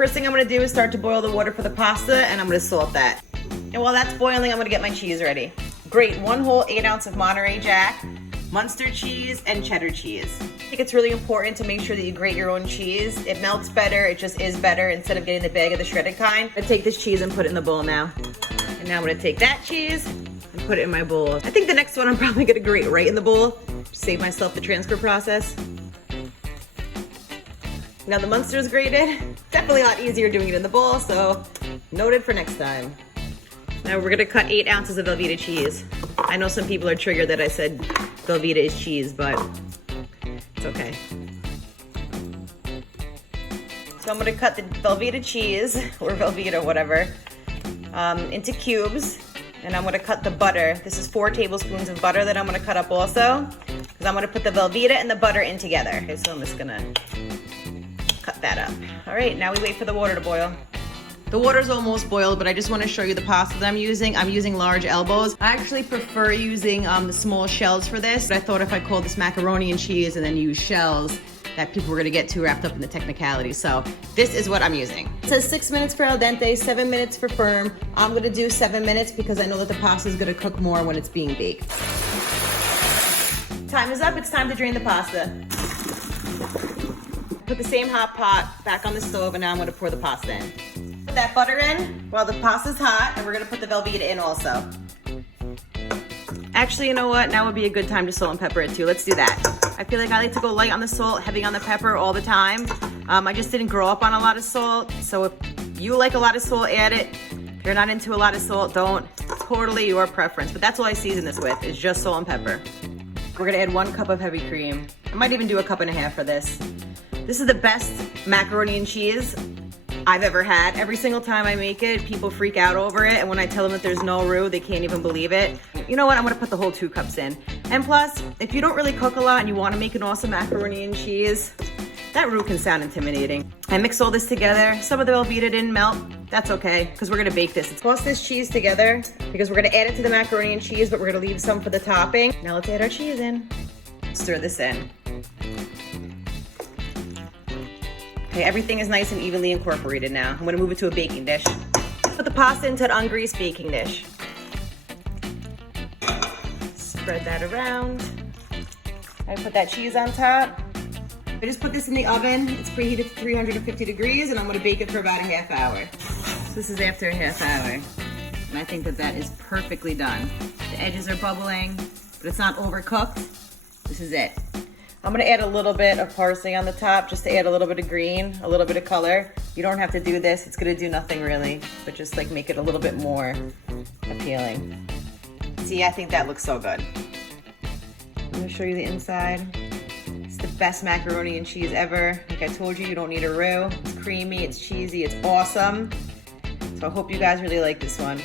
First thing I'm gonna do is start to boil the water for the pasta, and I'm gonna salt that. And while that's boiling, I'm gonna get my cheese ready. Great, 1 whole 8 ounce of Monterey Jack, Munster cheese, and cheddar cheese. I think it's really important to make sure that you grate your own cheese. It melts better, it just is better instead of getting the bag of the shredded kind. I'm gonna take this cheese and put it in the bowl now. And now I'm gonna take that cheese and put it in my bowl. I think the next one I'm probably gonna grate right in the bowl to save myself the transfer process. Now the Munster is grated. Definitely a lot easier doing it in the bowl, so noted for next time. Now we're gonna cut 8 ounces of Velveeta cheese. I know some people are triggered that I said Velveeta is cheese, but it's okay. So I'm gonna cut the Velveeta cheese, or Velveeta, whatever, into cubes. And I'm gonna cut the butter. This is 4 tablespoons of butter that I'm gonna cut up also, because I'm gonna put the Velveeta and the butter in together. Okay, so I'm just gonna cut that up. All right, now we wait for the water to boil. The water's almost boiled, but I just want to show you the pasta that I'm using. I'm using large elbows. I actually prefer using the small shells for this. But I thought if I called this macaroni and cheese and then use shells, that people were gonna get too wrapped up in the technicalities. So this is what I'm using. It says 6 minutes for al dente, 7 minutes for firm. I'm gonna do 7 minutes because I know that the pasta is gonna cook more when it's being baked. Time is up, it's time to drain the pasta. Put the same hot pot back on the stove, and now I'm gonna pour the pasta in. Put that butter in while the pasta's hot, and we're gonna put the Velveeta in also. Actually, you know what? Now would be a good time to salt and pepper it too. Let's do that. I feel like I like to go light on the salt, heavy on the pepper all the time. I just didn't grow up on a lot of salt, so if you like a lot of salt, add it. If you're not into a lot of salt, don't. Totally your preference, but that's all I season this with, is just salt and pepper. We're gonna add 1 cup of heavy cream. I might even do a 1.5 cups for this. This is the best macaroni and cheese I've ever had. Every single time I make it, people freak out over it, and when I tell them that there's no roux, they can't even believe it. You know what? I'm gonna put the whole 2 cups in. And plus, if you don't really cook a lot and you wanna make an awesome macaroni and cheese, that roux can sound intimidating. I mix all this together. Some of the Velveeta didn't melt. That's okay, because we're gonna bake this. Let's toss this cheese together because we're gonna add it to the macaroni and cheese, but we're gonna leave some for the topping. Now let's add our cheese in. Stir this in. Okay, everything is nice and evenly incorporated now. I'm gonna move it to a baking dish. Put the pasta into an ungreased baking dish. Spread that around. I put that cheese on top. I just put this in the oven. It's preheated to 350 degrees, and I'm gonna bake it for about a half hour. So this is after a half hour. And I think that that is perfectly done. The edges are bubbling, but it's not overcooked. This is it. I'm gonna add a little bit of parsley on the top just to add a little bit of green, a little bit of color. You don't have to do this, it's gonna do nothing really, but just like make it a little bit more appealing. See, I think that looks so good. I'm gonna show you the inside. It's the best macaroni and cheese ever. Like I told you, you don't need a roux. It's creamy, it's cheesy, it's awesome. So I hope you guys really like this one.